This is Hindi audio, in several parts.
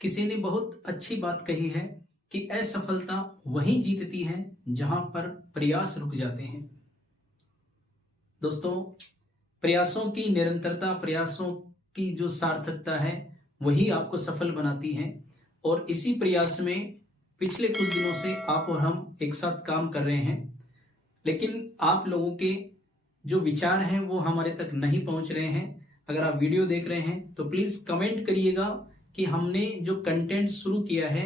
किसी ने बहुत अच्छी बात कही है कि असफलता वहीं जीतती है जहां पर प्रयास रुक जाते हैं। दोस्तों, प्रयासों की निरंतरता, प्रयासों की जो सार्थकता है वही आपको सफल बनाती है। और इसी प्रयास में पिछले कुछ दिनों से आप और हम एक साथ काम कर रहे हैं, लेकिन आप लोगों के जो विचार हैं वो हमारे तक नहीं पहुंच रहे हैं। अगर आप वीडियो देख रहे हैं तो प्लीज कमेंट करिएगा कि हमने जो कंटेंट शुरू किया है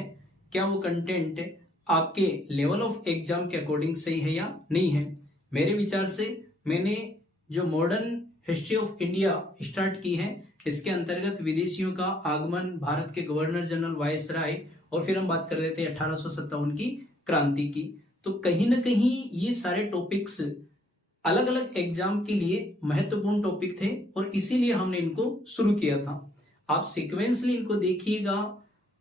क्या वो कंटेंट आपके लेवल ऑफ एग्जाम के अकॉर्डिंग सही है या नहीं है। मेरे विचार से मैंने जो modern history of India start की है, इसके अंतर्गत विदेशियों का आगमन, भारत के गवर्नर जनरल वायसराय, और फिर हम बात कर रहे थे 1857 की क्रांति की। तो कहीं ना कहीं ये सारे टॉपिक्स अलग अलग एग्जाम के लिए महत्वपूर्ण टॉपिक थे और इसीलिए हमने इनको शुरू किया था। आप सीक्वेंसली इनको देखिएगा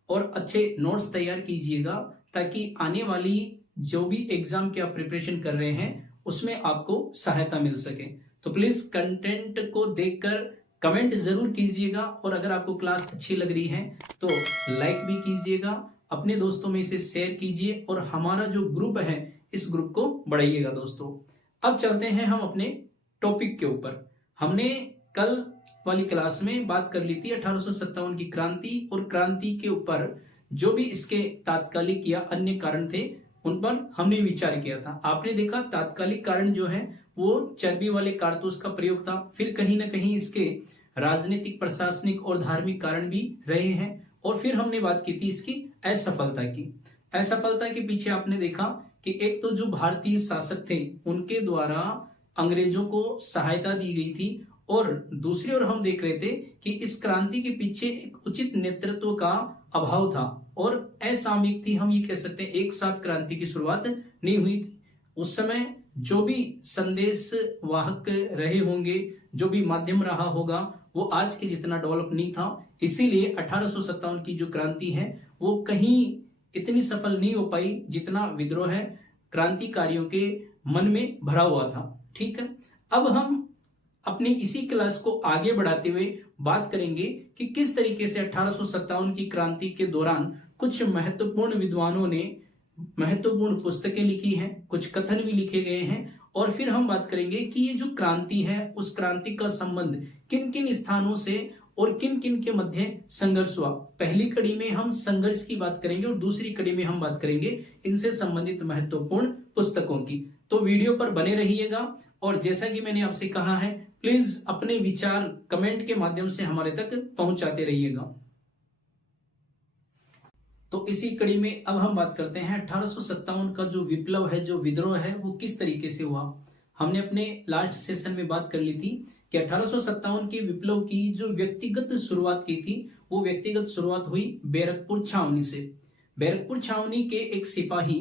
और अच्छे नोट्स तैयार कीजिएगा ताकि आने वाली जो भी एग्जाम की आप प्रिपरेशन कर रहे हैं उसमें आपको सहायता मिल सके। तो प्लीज कंटेंट को देखकर कमेंट जरूर कीजिएगा और अगर आपको क्लास अच्छी लग रही है तो लाइक भी कीजिएगा, अपने दोस्तों में इसे शेयर कीजिए और हमारा जो ग्रुप है इस ग्रुप को बढ़ाइएगा। दोस्तों, अब चलते हैं हम अपने टॉपिक के ऊपर। हमने कल वाली क्लास में बात कर ली थी 1857 की क्रांति, और क्रांति के ऊपर जो भी इसके तात्कालिक या अन्य कारण थे उन पर हमने विचार किया था। आपने देखा तात्कालिक कारण जो है वो चर्बी वाले कारतूस का प्रयोग था, फिर कहीं ना कहीं इसके राजनीतिक, प्रशासनिक और धार्मिक कारण भी रहे हैं, और फिर हमने बात की थी इसकी असफलता की। असफलता के पीछे आपने देखा कि एक तो जो भारतीय शासक थे उनके द्वारा अंग्रेजों को सहायता दी गई थी, और दूसरी ओर हम देख रहे थे कि इस क्रांति के पीछे एक उचित नेतृत्व का अभाव था और असामयिक थी। हम ये कह सकते हैं एक साथ क्रांति की शुरुआत नहीं हुई थी। उस समय जो भी संदेश वाहक रहे होंगे, जो भी माध्यम रहा होगा, वो आज के जितना डेवलप नहीं था। इसीलिए 1857 की जो क्रांति है वो कहीं इतनी सफल नहीं हो पाई जितना विद्रोह क्रांतिकारियों के मन में भरा हुआ था। ठीक है, अब हम अपनी इसी क्लास को आगे बढ़ाते हुए बात करेंगे कि किस तरीके से 1857 की क्रांति के दौरान कुछ महत्वपूर्ण विद्वानों ने महत्वपूर्ण पुस्तकें लिखी हैं, कुछ कथन भी लिखे गए हैं, और फिर हम बात करेंगे कि ये जो क्रांति है उस क्रांति का संबंध किन किन स्थानों से और किन किन के मध्य संघर्ष हुआ। पहली कड़ी में हम संघर्ष की बात करेंगे और दूसरी कड़ी में हम बात करेंगे इनसे संबंधित महत्वपूर्ण पुस्तकों की। तो वीडियो पर बने रहिएगा, और जैसा कि मैंने आपसे कहा है प्लीज अपने विचार कमेंट के माध्यम से हमारे तक पहुंचाते रहिएगा। तो इसी कड़ी में अब हम बात करते हैं 1857 का जो विप्लव है, जो विद्रोह है, वो किस तरीके से हुआ। हमने अपने लास्ट सेशन में बात कर ली थी कि 1857 के विप्लव की जो व्यक्तिगत शुरुआत की थी वो व्यक्तिगत शुरुआत हुई बैरकपुर छावनी से। बैरकपुर छावनी के एक सिपाही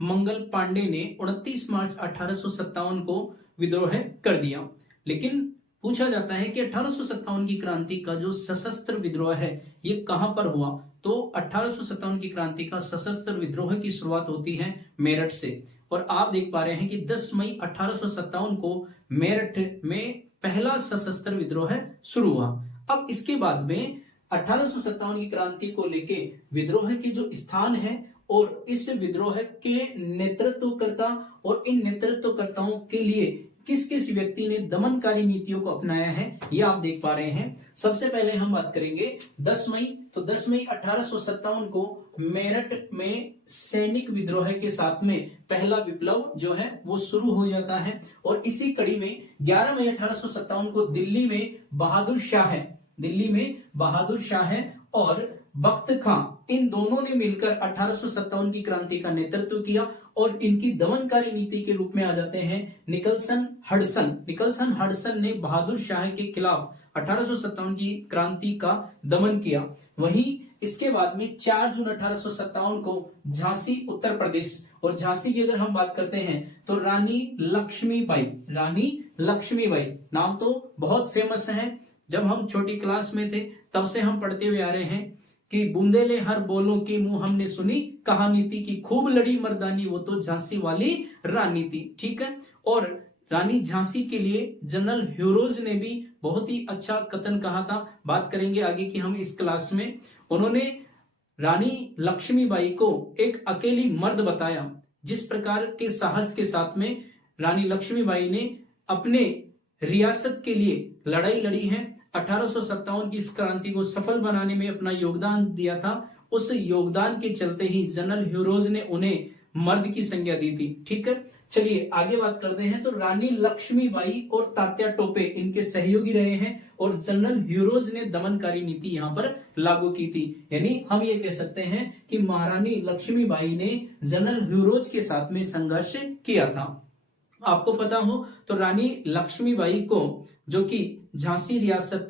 मंगल पांडे ने 29 मार्च 1857 को विद्रोह कर दिया। लेकिन पूछा जाता है कि 1857 की क्रांति का जो सशस्त्र विद्रोह है ये कहां पर हुआ। तो 1857 की क्रांति का सशस्त्र विद्रोह की शुरुआत होती है मेरठ से, और आप देख पा रहे हैं कि 10 मई 1857 को मेरठ में पहला सशस्त्र विद्रोह शुरू हुआ। अब इसके बाद में 1857 की क्रांति को लेके विद्रोह के जो स्थान है और इस विद्रोह के नेतृत्वकर्ता और इन नेतृत्वकर्ताओं के लिए किस किस व्यक्ति ने दमनकारी नीतियों को अपनाया है ये आप देख पा रहे हैं। सबसे पहले हम बात करेंगे 10 मई। तो 10 मई 1857 को मेरठ में सैनिक विद्रोह के साथ में पहला विप्लव जो है वो शुरू हो जाता है, और इसी कड़ी में 11 मई 1857 को दिल्ली में बहादुर शाह और बख्त खां, इन दोनों ने मिलकर 1857 की क्रांति का नेतृत्व किया, और इनकी दमनकारी नीति के रूप में आ जाते हैं निकलसन हडसन ने बहादुर शाह के खिलाफ 1857 की क्रांति का दमन किया। वहीं इसके बाद में 4 जून 1857 को झांसी उत्तर प्रदेश, और झांसी की अगर हम बात करते हैं तो रानी लक्ष्मीबाई नाम तो बहुत फेमस है। जब हम छोटी क्लास में थे तब से हम पढ़ते हुए आ रहे हैं कि बूंदेले हर बोलों के मुंह हमने सुनी कहानी थी कि खूब लड़ी मर्दानी वो तो झांसी वाली रानी थी। ठीक है, और रानी झांसी के लिए जनरल ह्यूरोज ने भी बहुत ही अच्छा कथन कहा था, बात करेंगे आगे की हम इस क्लास में। उन्होंने रानी लक्ष्मीबाई को एक अकेली मर्द बताया। जिस प्रकार के साहस के साथ में रानी लक्ष्मीबाई ने अपने रियासत के लिए लड़ाई लड़ी है, 1857 की इस क्रांति को सफल बनाने में अपना योगदान दिया था, उस योगदान के चलते ही जनरल ह्यूरोज ने उन्हें मर्द की संज्ञा दी थी। ठीक है, चलिए आगे बात करते हैं। तो रानी लक्ष्मीबाई और तात्या टोपे इनके सहयोगी रहे हैं और जनरल ह्यूरोज ने दमनकारी नीति यहां पर लागू की थी। यानी हम ये कह सकते हैं कि महारानी लक्ष्मीबाई ने जनरल ह्यूरोज के साथ में संघर्ष किया था। आपको पता हो तो रानी लक्ष्मीबाई को, जो कि झांसी रियासत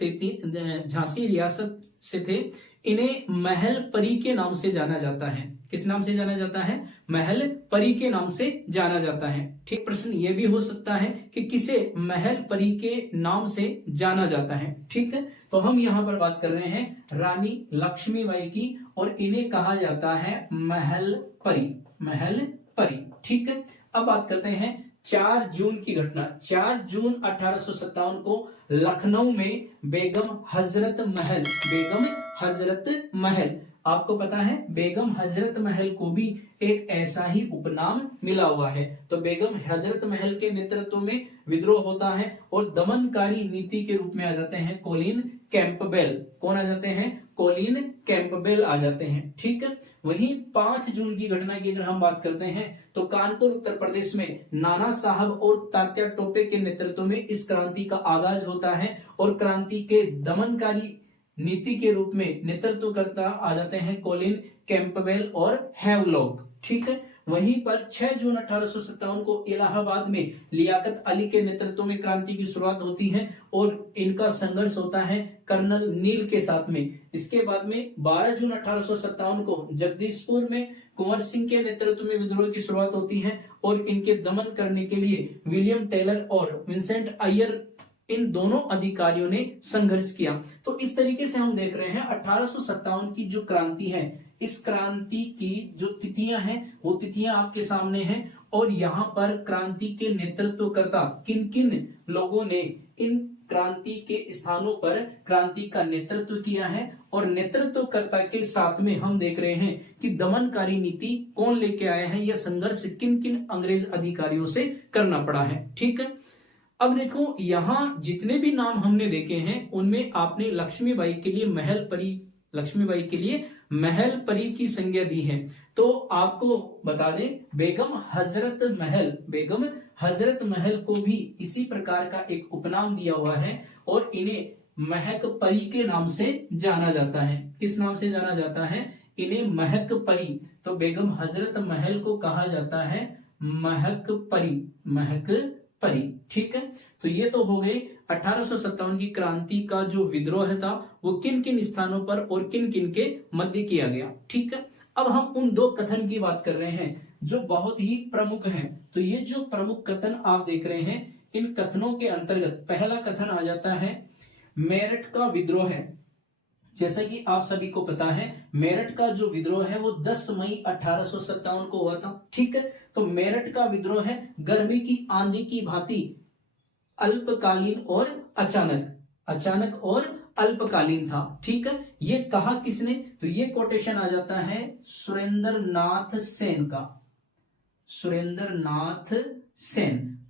से थे, इन्हें महल परी के नाम से जाना जाता है। किस नाम से जाना जाता है? महल परी के नाम से जाना जाता है। ठीक, प्रश्न ये भी हो सकता है कि किसे महल परी के नाम से जाना जाता है। ठीक है, तो हम यहाँ पर बात कर रहे हैं रानी लक्ष्मीबाई की और इन्हें कहा जाता है महल परी, महल परी। ठीक है, अब बात करते हैं 4 जून की घटना। 4 जून 1857 को लखनऊ में बेगम हजरत महल, आपको पता है बेगम हजरत महल को भी एक ऐसा ही उपनाम मिला हुआ है। तो बेगम हजरत महल के नेतृत्व में विद्रोह होता है और दमनकारी नीति के रूप में आ जाते हैं कोलिन कैंपबेल। कौन आ जाते हैं? कोलिन कैंपबेल आ जाते हैं। ठीक है, वहीं 5 जून की घटना की अगर हम बात करते हैं तो कानपुर उत्तर प्रदेश में नाना साहब और तात्या टोपे के नेतृत्व में इस क्रांति का आगाज होता है और क्रांति के दमनकारी नीति के रूप में नेतृत्व करता आ जाते हैं कोलिन कैंपबेल और हैवलॉक। ठीक है, वहीं पर 6 जून 1857 को इलाहाबाद में लियाकत अली के नेतृत्व में क्रांति की शुरुआत होती है और इनका संघर्ष होता है कर्नल नील के साथ में। इसके बाद में 12 जून 1857 को जगदीशपुर में कुंवर सिंह के नेतृत्व में विद्रोह की शुरुआत होती है और इनके दमन करने के लिए विलियम टेलर और विंसेंट अय्यर, इन दोनों अधिकारियों ने संघर्ष किया। तो इस तरीके से हम देख रहे हैं 1857 की जो क्रांति है, इस क्रांति की जो तिथियां हैं वो तिथियां आपके सामने हैं और यहाँ पर क्रांति के नेतृत्वकर्ता किन किन लोगों ने इन क्रांति के स्थानों पर क्रांति का नेतृत्व किया है और नेतृत्वकर्ता के साथ में हम देख रहे हैं कि दमनकारी नीति कौन लेके आए हैं, यह संघर्ष किन किन अंग्रेज अधिकारियों से करना पड़ा है। ठीक है, अब देखो यहाँ जितने भी नाम हमने देखे हैं उनमें आपने लक्ष्मीबाई के लिए महल परी की संज्ञा दी है। तो आपको बता दें बेगम हजरत महल को भी इसी प्रकार का एक उपनाम दिया हुआ है और इन्हें महक परी के नाम से जाना जाता है। किस नाम से जाना जाता है? इन्हें महक परी। तो बेगम हजरत महल को कहा जाता है महक परी। ठीक है, तो ये तो हो गई 1857 की क्रांति का जो विद्रोह था वो किन किन स्थानों पर और किन किन के मध्य किया गया। ठीक है, अब हम उन 2 कथन की बात कर रहे हैं जो बहुत ही प्रमुख हैं। तो ये जो प्रमुख कथन आप देख रहे हैं, इन कथनों के अंतर्गत पहला कथन आ जाता है मेरठ का विद्रोह है। जैसा कि आप सभी को पता है मेरठ का जो विद्रोह है वो 10 मई 1857 को हुआ था। ठीक है, तो मेरठ का विद्रोह है गर्मी की आंधी की भांति अल्पकालीन और अचानक और अल्पकालीन था। ठीक है, ये कहा किसने? तो ये कोटेशन आ जाता है सुरेंद्रनाथ सेन का।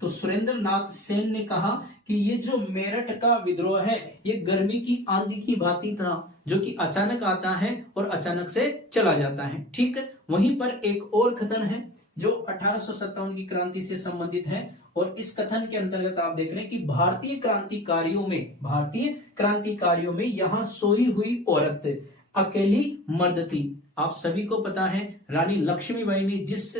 तो सुरेंद्रनाथ सेन ने कहा कि ये जो मेरठ का विद्रोह है ये गर्मी की आंधी की भांति था, जो कि अचानक आता है और अचानक से चला जाता है। ठीक है, वहीं पर एक और कथन है जो 1857 की क्रांति से संबंधित है और इस कथन के अंतर्गत आप देख रहे हैं कि भारतीय क्रांतिकारियों में यहाँ सोई हुई औरत अकेली मर्द थी। आप सभी को पता है रानी लक्ष्मीबाई ने जिस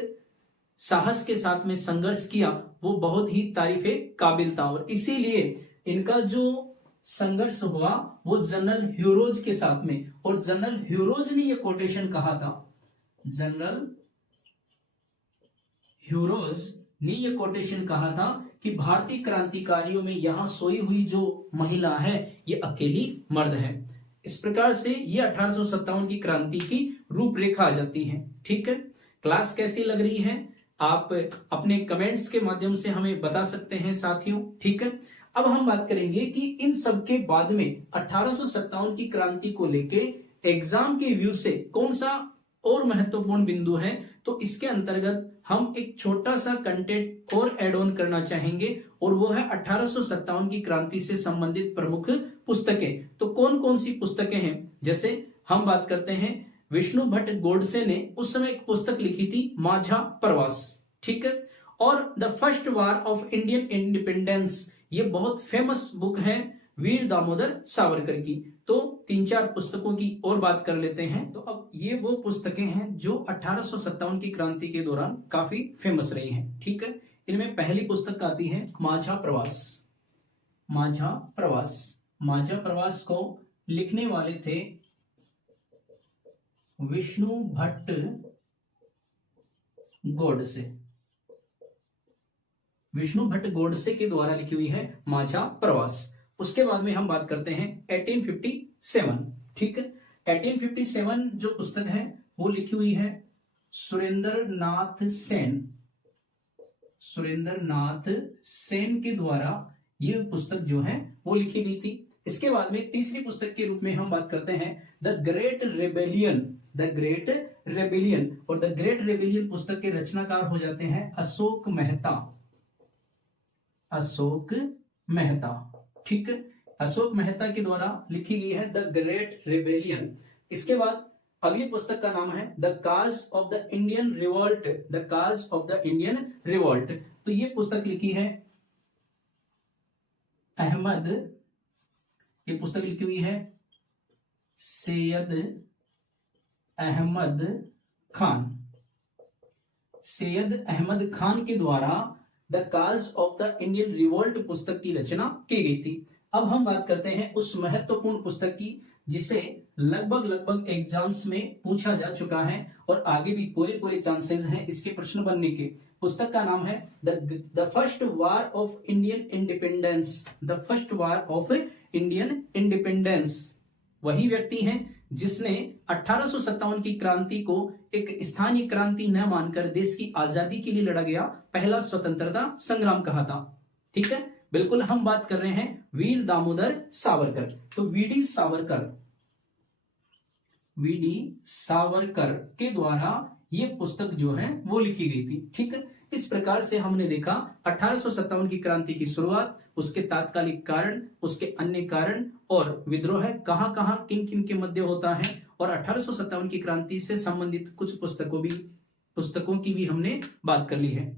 साहस के साथ में संघर्ष किया वो बहुत ही तारीफे काबिल था और इसीलिए इनका जो संघर्ष हुआ वो जनरल ह्यूरोज के साथ में, और जनरल ह्यूरोज ने ये कोटेशन कहा था, जनरल ह्यूरोज ने ये कोटेशन कहा था कि भारतीय क्रांतिकारियों में यहाँ सोई हुई जो महिला है ये अकेली मर्द है। इस प्रकार से ये 1857 की क्रांति की रूपरेखा आ जाती है। ठीक है, क्लास कैसी लग रही है आप अपने कमेंट्स के माध्यम से हमें बता सकते हैं साथियों। ठीक है, अब हम बात करेंगे कि इन सब के बाद में 1857 की क्रांति को लेके एग्जाम के व्यू से कौन सा और महत्वपूर्ण बिंदु है, तो इसके अंतर्गत हम एक छोटा सा कंटेंट और एड ऑन करना चाहेंगे, और वो है 1857 की क्रांति से संबंधित प्रमुख पुस्तकें। तो कौन कौन सी पुस्तकें हैं, जैसे हम बात करते हैं विष्णु भट्ट गोडसे ने उस समय एक पुस्तक लिखी थी माझा प्रवास, ठीक है। और the first war of Indian independence, ये बहुत फेमस बुक है वीर दामोदर सावरकर की। तो 3-4 पुस्तकों की और बात कर लेते हैं। तो अब ये वो पुस्तकें हैं जो 1857 की क्रांति के दौरान काफी फेमस रही हैं, ठीक है। इनमें पहली पुस्तक आती है माझा प्रवास। माझा प्रवास, माझा प्रवास को लिखने वाले थे विष्णु भट्ट गोडसे। विष्णु भट्ट गोडसे के द्वारा लिखी हुई है माझा प्रवास। उसके बाद में हम बात करते हैं 1857, ठीक है। 1857 जो पुस्तक है वो लिखी हुई है सुरेंद्र नाथ सेन। सुरेंद्र नाथ सेन के द्वारा ये पुस्तक जो है वो लिखी गई थी। इसके बाद में तीसरी पुस्तक के रूप में हम बात करते हैं the great rebellion. The great rebellion, और द ग्रेट रेबेलियन पुस्तक के रचनाकार हो जाते हैं अशोक मेहता। अशोक मेहता, ठीक है। अशोक मेहता के द्वारा लिखी गई है द ग्रेट रेबेलियन। इसके बाद अगली पुस्तक का नाम है the cause of the Indian revolt. The cause of the Indian revolt, तो ये पुस्तक लिखी है अहमद, ये पुस्तक लिखी हुई है सैयद अहमद खान। सैयद अहमद खान के द्वारा the cause of the Indian revolt पुस्तक की रचना की गई थी। अब हम बात करते हैं उस महत्वपूर्ण पुस्तक की जिसे लगभग एग्जाम्स में पूछा जा चुका है और आगे भी पूरे चांसेस हैं इसके प्रश्न बनने के। पुस्तक का नाम है the first war of Indian independence. The first war of Indian independence. वही व्यक्ति हैं जिसने 1857 की क्रांति को एक स्थानीय क्रांति न मानकर देश की आजादी के लिए लड़ा गया पहला स्वतंत्रता संग्राम कहा था, ठीक है। बिल्कुल हम बात कर रहे हैं वीर दामोदर सावरकर। तो वीडी सावरकर के द्वारा ये पुस्तक जो है वो लिखी गई थी, ठीक है। इस प्रकार से हमने देखा 1857 की क्रांति की शुरुआत, उसके तात्कालिक कारण, उसके अन्य कारण और विद्रोह कहां कहां किन किन के मध्य होता है, और 1857 की क्रांति से संबंधित कुछ पुस्तकों की भी हमने बात कर ली है,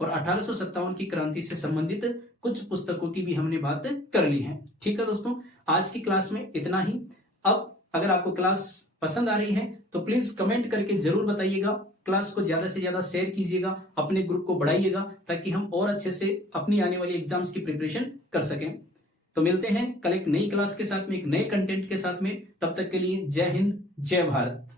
और 1857 की क्रांति से संबंधित कुछ पुस्तकों की भी हमने बात कर ली है, ठीक है दोस्तों। आज की क्लास में इतना ही। अब अगर आपको क्लास पसंद आ रही है तो प्लीज कमेंट करके जरूर बताइएगा। क्लास को ज्यादा से ज्यादा शेयर कीजिएगा, अपने ग्रुप को बढ़ाइएगा ताकि हम और अच्छे से अपनी आने वाली एग्जाम्स की प्रिपरेशन कर सकें। तो मिलते हैं कल एक नई क्लास के साथ में, एक नए कंटेंट के साथ में। तब तक के लिए जय हिंद, जय भारत।